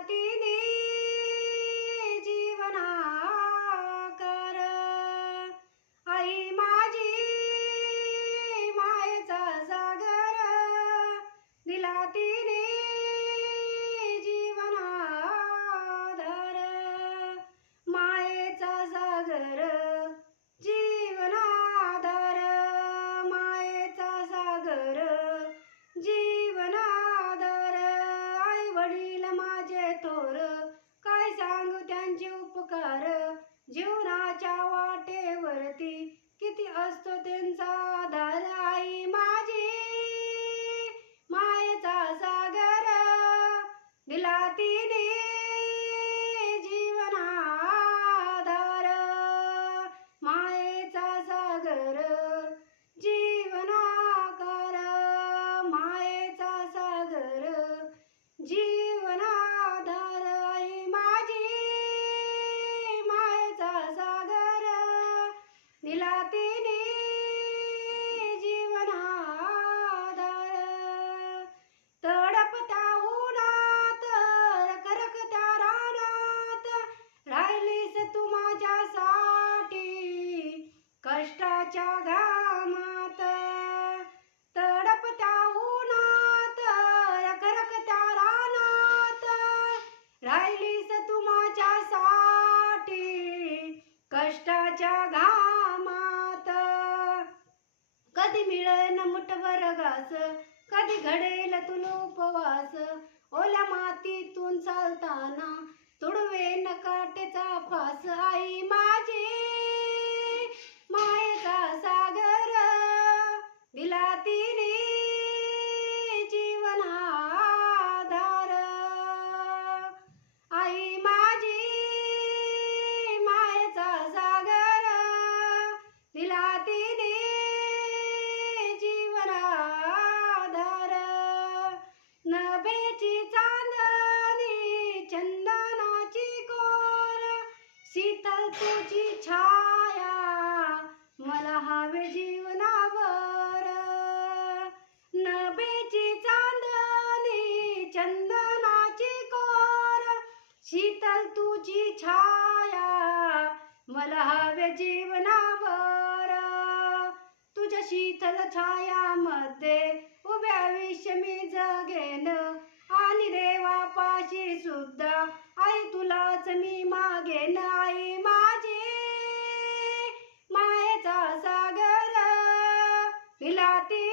ನದಿ मुठभर घास कधी घडेल तुल उपवास. ओल्या मातीतून चालताना तुडवे काटेचा फास. आई मा तुझी छाया मला हवे जीवनावर. नभेची चांदणी चंदनाची कोर. शीतल तुझी छाया मला हवे जीवनावर. तुझ्या शीतल छायामध्ये मिलाते